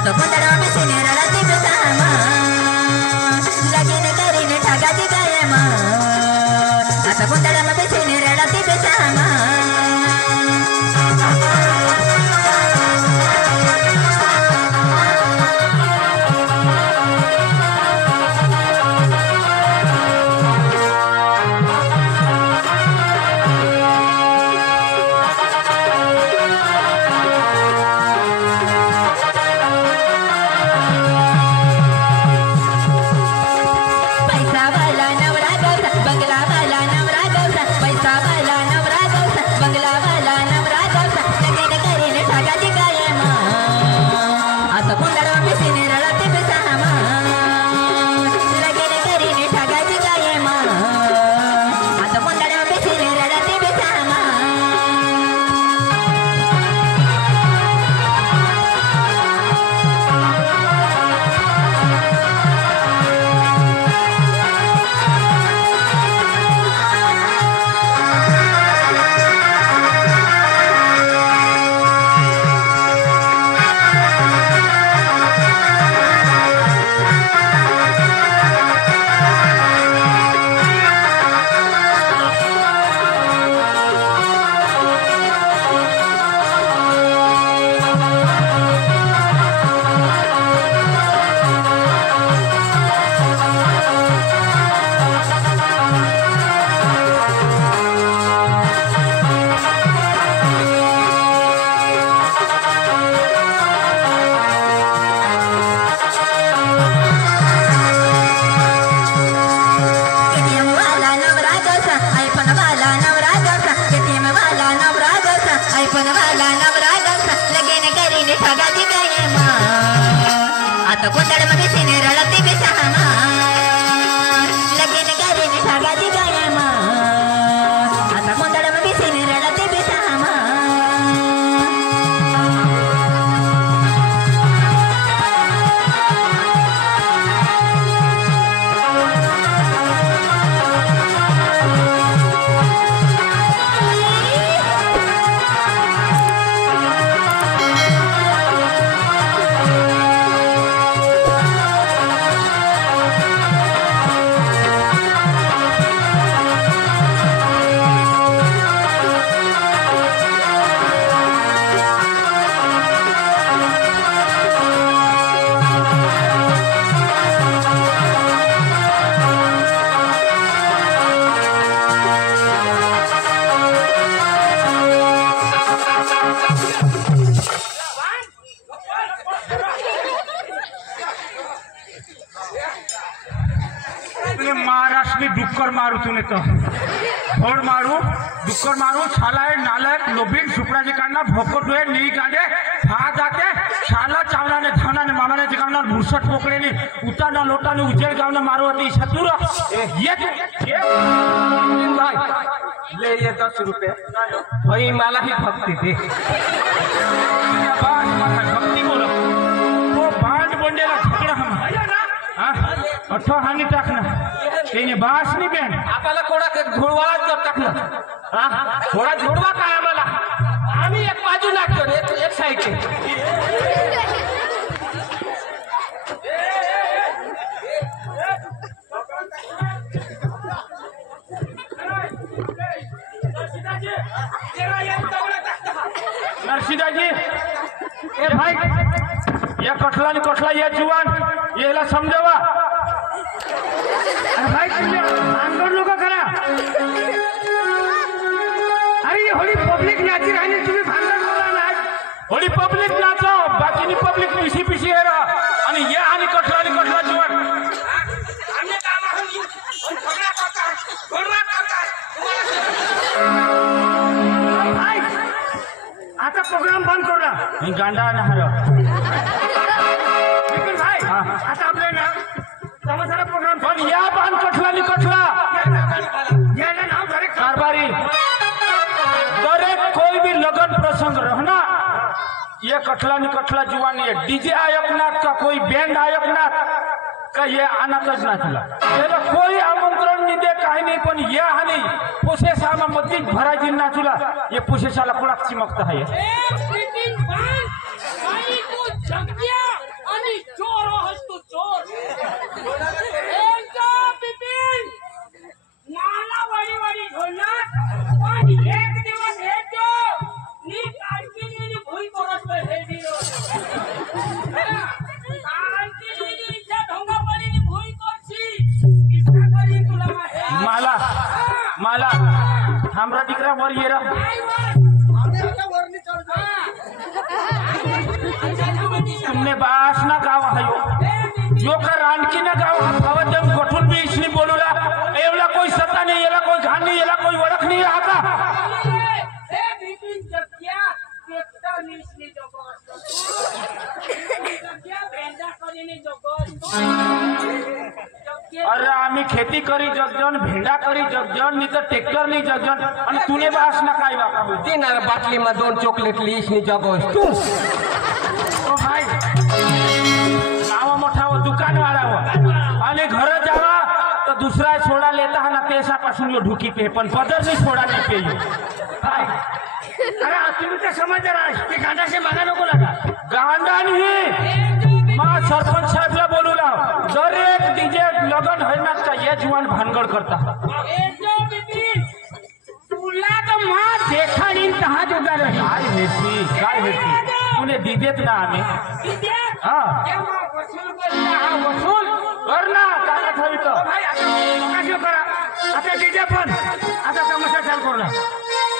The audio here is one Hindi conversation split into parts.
आता कोंदडा पिसिने रडती बेसामा लगीन करीने ठगाची कायम आता कोंदडा पिसिने रडती बेसामा आता कोंदडा पिसिने रडती बेसामा लगीन करीने ठगाची कायम आता कोंदडा पिसिने रडती बेसामा महाराष्ट्र डुक्कर मारू तूने तो फोड़ मारू डुक्कर मारू छालाय नालक लोभिन सुपराजी काढणार भोकटोय नी काढे हा जाते छाला चावलाने धावनाने मामाने जिगावणार भुरसट पोकळेने उताना लोटाने उजेड गावने मारू होती शत्रुर ये भाई ले ये 10 रुपये भाई मला ही भक्ती दे भक्ती बोल तो बांड बोंडेला झगडा हम अठो हानी टाकना तेने बास नहीं बेन आपल्याला कोणा घोडवाळा तर टाकलं थोडा झोडवा काय आम्हाला आम्ही एक बाजू लागतो एक साईडचे नरसिदाजी ए भाई या कठला ने कठला या जुवान याला समजावा अरे भाई तुम्ही आंदोलन नका करा अरे ये होली पब्लिक नाची राहिली तुम्ही भांडण करा ना होली पब्लिक नाचो बाकीनी पब्लिक पिशी पिशी आहे आणि या आणि कठला जुवान आम्ही काम आहोत झगडा करता घोडवा करता भाई आता प्रोग्राम बंद करा मी गांडा ना हरो लेकिन भाई आता आपले ना समाजाला प्रोग्राम पण या बांध कठला याला नाव धरे कारभारी दरेक कोई भी लगन प्रसंग रहना ये कठला जुवान ये डीजे आयकनाथ का कोई बैंड आयकनाथ का ये आना तज ना चला त्याला कोई आमंत्रण नहीं दे काही नहीं पण ये हानी पुसेसामा मधली भराजी ना चला ये पुसेसाला कुणाक चिमकता है मला हमरा दिकरा वर ये रहा तुमने बास ना गाव हयो जो का रानकी ना गाव हवा जब गठुन भी इसने बोलूला एवला कोई सत्ता नहीं एला कोई घान नहीं एला कोई वड़क नहीं रहा का अरे आम्ही खेती करी जगजन भेंडा करी जगजन नहीं तो ट्रॅक्टर नहीं जगजन आणि तूने बास ना काय वाका ती ना बाटली में 2 चॉकलेट लीस नी जगोस तू ओ भाई गावा मोठा वो दुकान वाला वो आणि घर जावा तो दूसरा सोडा लेता है ना पैसा पासून यो ढुकी पे पण पदर नहीं सोडा नहीं पे भाई अरे तुम्ही तर समज रहा ते गांडा से मागा नको लगा गांडा नहीं मां सरपंच साहब ला बोलू ला दर एक डीजे लगन है ना का ये जुआन भानगड़ करता तुला तो मां देखा नहीं कहां जोगा रे काय हेती तूने दीदेत ना आम्ही हां वसूल करना काय थावी तो भाई आता कशी करा आता डीजे पण आता तमाशा चालू करला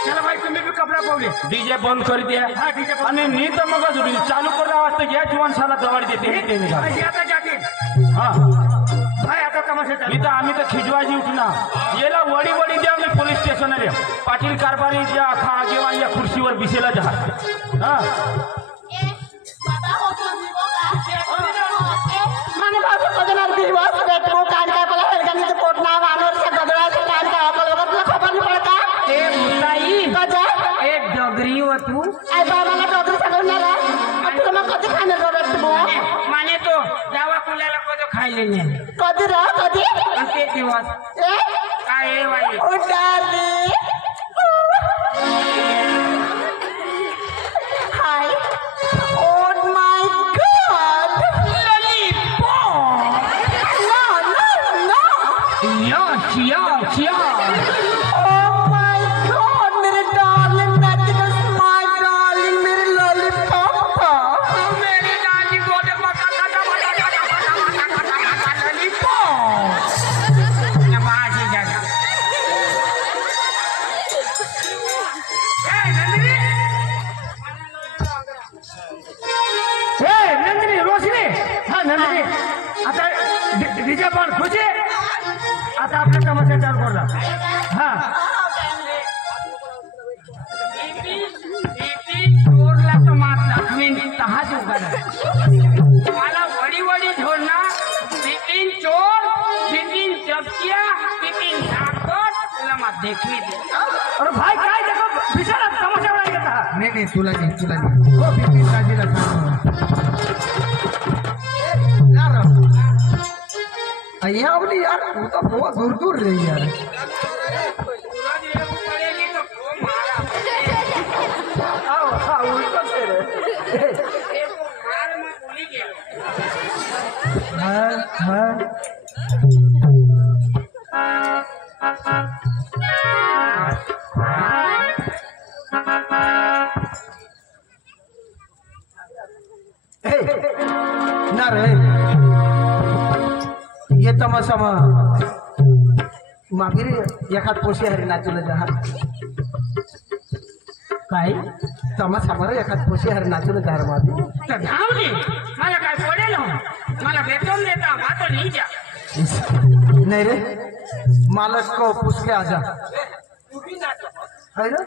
चला भाई तुम्ही भी कपडा पावले डीजे बंद कर दिया हां डीजे आणि नी तर मग चालू करला वाजता या जीवन साला दवाड देते ते मी आता जाते हां भाई आता तमाशा चालू इथं आम्ही तर खिजवाजी उठना येला वडी वडी द्या मी पोलीस स्टेशन रे पाटील कारभारी ज्या आखा आगेवान या खुर्चीवर बिसेला जा हां बाबा हो तो माने बाबा कदनार दिवस बेट को कान का पला हरगानी से कोटना वानर से गदरा से कान का आपल वगत खबर नहीं पड़ता ए मुताई कजा एक डगरी हो तू आई बाबा ना डॉक्टर सगळं ना तुला मग कधी खाणार रोबट तू माने तो जावा कुल्याला को जो खाई लेने कधी रा कधी अंते दिवस ए काय ए भाई उडाली हाय Oh my God! Lollipop! No! Yes. Oh my God! मेरे darling, that is my darling, मेरे lollipop. मेरी darling बोले lollipop. नमाज़ी जगह. नंदिनी रोशनी हाँ नंदिनी आता डीजे पण खुशी आता आपला तमाशा चालू करला हाँ चोरला तो मार दाखवीन तहा जोगा मला वडी वडी झोडना बिपिन चोर बिपिन जपकिया बिपिन झाकट तुला मा देखवी दे अरे भाई काय देखो विशाल तमाशा बना घेता नहीं तुला नहीं हो बिपिन काजीला सांग अय्या बोली यार वो तो बहुत दूर दूर रही यार हाँ उल्टा से रे हाँ ना रे ये तमाशा मागिरी एखाद पोशी हरी नाचूला जहा काय तमाशा बरं एखाद पोशी हरी नाचूला जहा मादी तो धावली मला काय पडेल मला वेतन देता मा तो नहीं जा नहीं रे मालक को पूछ के आजा है ना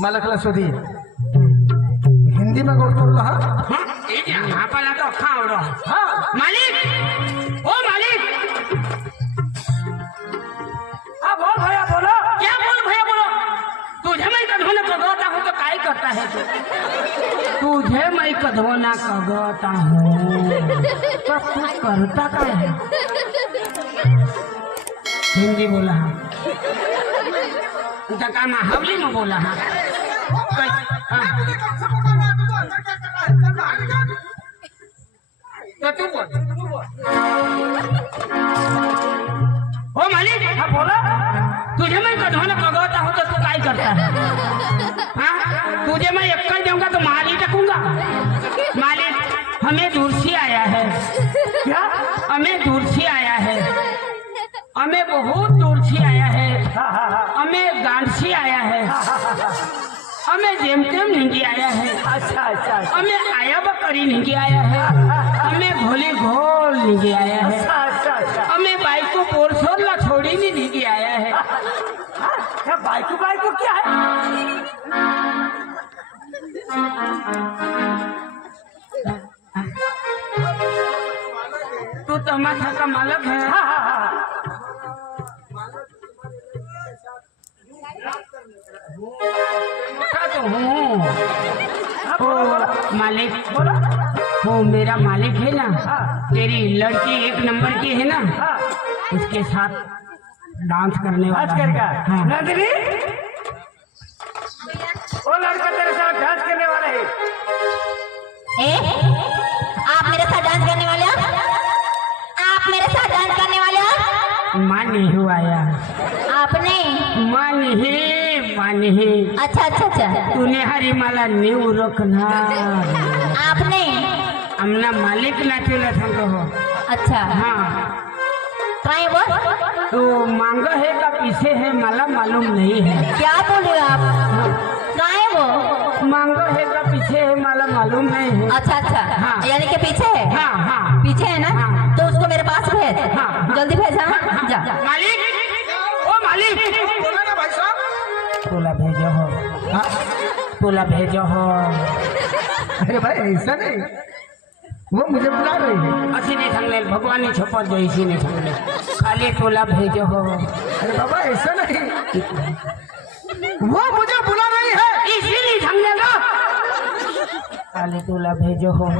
मालक ला शोधी हिंदी में गौर करू हा आपला तो खावडो हाँ मालिक ओ मालिक हाँ बोल भैया बोलो क्या बोल भैया बोलो तुझे मैं कधोना कगोता हूँ तो काय करता है तुझे मैं कधोना कगोता हूँ तो तू करता काय है हिंदी बोला हाँ उनका काम हवली में बोला हाँ तो तू बोल ओ मालिक हाँ बोला तुझे मैं कधोना कगोता हूँ तो तू काय करता है हाँ तुझे मैं एक्कल दूंगा तो माल ही टकूंगा मालिक हमें दूर से आया है અમે બહુ દૂરથી આયા હે અમે ગાંઠથી આયા હે અમે જેમ તેમ નીકળી આયા હે अच्छा अच्छा अच्छा અમે આયા બકરી નીકળી આયા હે અમે ભોલી ઘોલ નીકળી આયા હે अच्छा अच्छा અમે બાઈક को बोरसोला छोड़ीने નીકળી આયા હે क्या बाइक को क्या है तू तमाशा का मालक है मोटा तो हूँ मालिक बोलो वो मेरा मालिक है ना तेरी लड़की 1 नंबर की है ना उसके साथ डांस करने आज वाला करेगा है। हाँ। नंदिनी वो लड़का तेरे साथ डांस करने वाला है आप मेरे साथ डांस करने वाले हो? आप मेरे साथ डांस करने वाले हो? माँ नहीं हुआ यार आपने माँ नहीं अच्छा अच्छा अच्छा तूने हरी माला नीव रखना आपने हमना मालिक नाचेला संग हो अच्छा हाँ कहीं वो तो मांगा है का पीछे है माला मालूम नहीं है क्या बोल रहे हो आप कहीं वो मांगा है का पीछे है माला मालूम नहीं है अच्छा अच्छा हाँ। यानी कि पीछे है हाँ हाँ पीछे है ना हाँ। तो उसको मेरे पास भेज हाँ। जल्दी भेज हाँ जा मालिक ओ मालिक बोला ना भाई साहब तोला भेजो हो तोला भेजो हो अरे भाई ऐसा नहीं, वो मुझे बुला रही है। अच्छी नहीं संगले भगवान ने छपत जो इसी ने संगले खाली तोला भेजो हो अरे बाबा ऐसा नहीं, वो मुझे बुला रही है। इसीलिए संगले का खाली तोला भेजो हो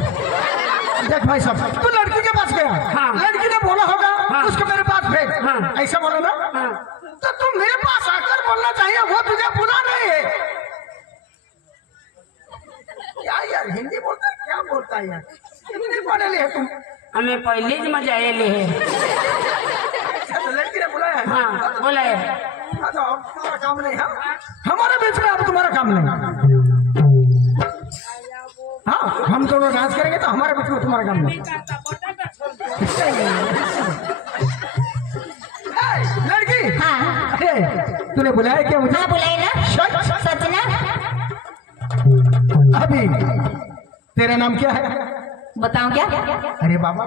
देख भाई साहब, तू लड़की के पास गया, हाँ। लड़की ने बोला होगा हाँ। उसको मेरे पास भेज, हाँ। ऐसा बोला ना? हाँ। तो तुम मेरे पास आकर बोलना चाहिए वो तुझे बुला रही है। क्या यार हिंदी बोलता है, क्या बोलता है यार, हिंदी पढ़े ले तुम। हमें पहले ही मजा आए ले है अच्छा, तो लड़की ने बुलाया है। हाँ बोला है हाँ, तो अब तुम्हारा काम नहीं है, हमारे बीच में अब तुम्हारा काम नहीं। हाँ, हम दोनों डांस करेंगे तो हमारे बीच में तुम्हारा काम नहीं। ए, लड़की, हाँ अरे तूने बुलाया क्या मुझे? हाँ बुलाई ना सच? सच ना अभी तेरा नाम क्या है? बताऊं क्या अरे बाबा,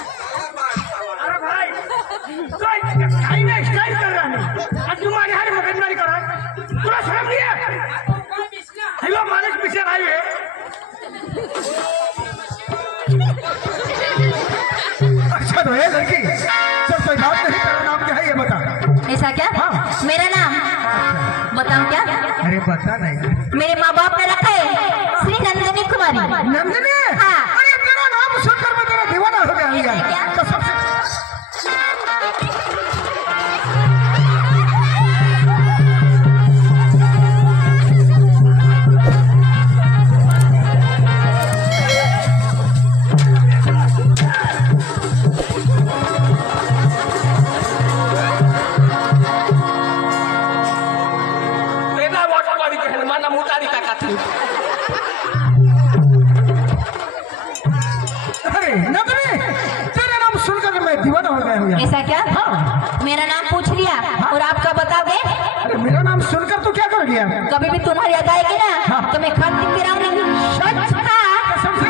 अरे भाई काही नाही स्टाईल कर रहा है आज तुम्हारे हर मगजमारी कर रहा है पूरा शर्म नहीं है हेलो मालिक पीछे भाई है अच्छा तो है लड़की, चल कोई बात नहीं, तेरा नाम क्या है ये बता। ऐसा क्या हाँ। मेरा नाम बताऊं क्या अरे बता नहीं। मेरे माँ बाप ने रखा है श्री नंदिनी कुमारी नंदिनी, हाँ। अरे तेरा नाम सुनकर मैं तेरा दीवाना हो गया हूँ क्या? यार। तो सबसे तेना वाटर वाली कहने माना मुतारी ताकत थी अरे नंदिनी, तेरा नाम सुनकर मैं दीवाना हो गया हूँ यार। ऐसा क्या मेरा नाम पूछ लिया और आप कब बताओगे अरे मेरा नाम सुनकर तू क्या कर गया? कभी भी तुम्हारी याद आएगी ना तो मैं खत लिख के रहूंगी कसम से?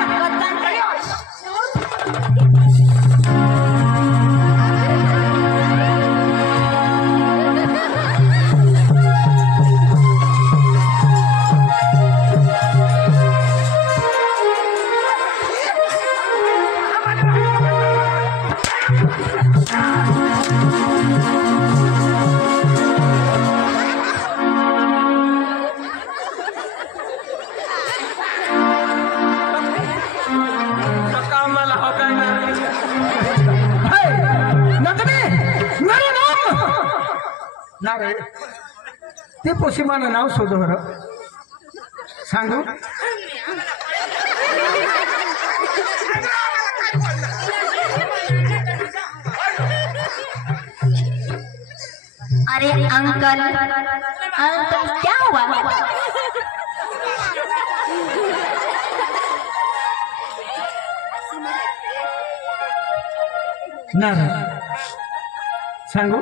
काम वाला होता है ना हे, नंदिनी, मेरा नाम ना रे, ते पोसिमानं नाव शोध बरं सांगू अरे अंकल अंकल क्या हुआ ना सांगू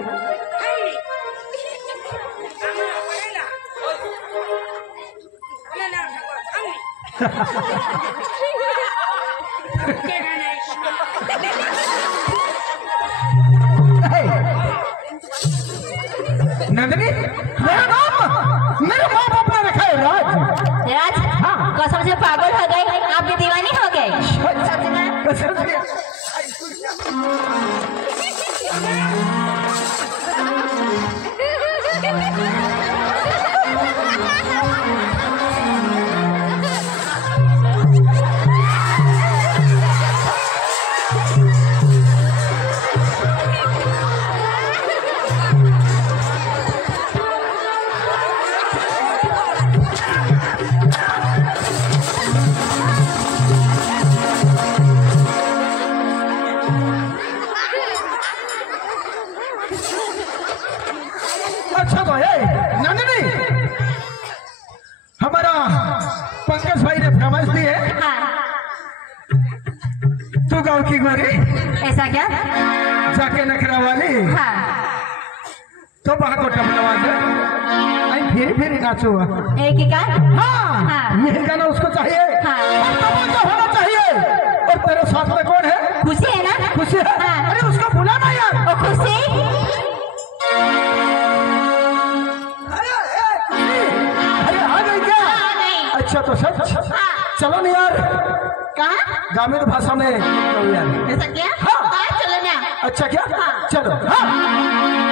नंदिनी मेरा नाम मेरे माँ बाप ने रखा है राज। राज कसम से पागल हो गए आपके दीवानी हो गए सच में कसम से अच्छा तो है नंदिनी हमारा पंकज भाई ने फरमाइश दी है हाँ तू गाँव की गोरी ऐसा क्या जाके नखरा वाली हाँ तो वहां को टपलवा दे आई फिर नाचो एक ही का हाँ हाँ। यही गाना उसको चाहिए हाँ। और तमाचा होना चाहिए और तेरे साथ में कौन है खुशी है ना खुशी है हाँ। अरे उसको बुलाना यार ओ खुशी अरे आ गई क्या हाँ, नहीं। अच्छा तो सच हाँ। चलो ना यार कहाँ ग्रामीण भाषा में कहो यार ऐसा क्या हाँ। चलो ना अच्छा क्या हाँ। चलो हाँ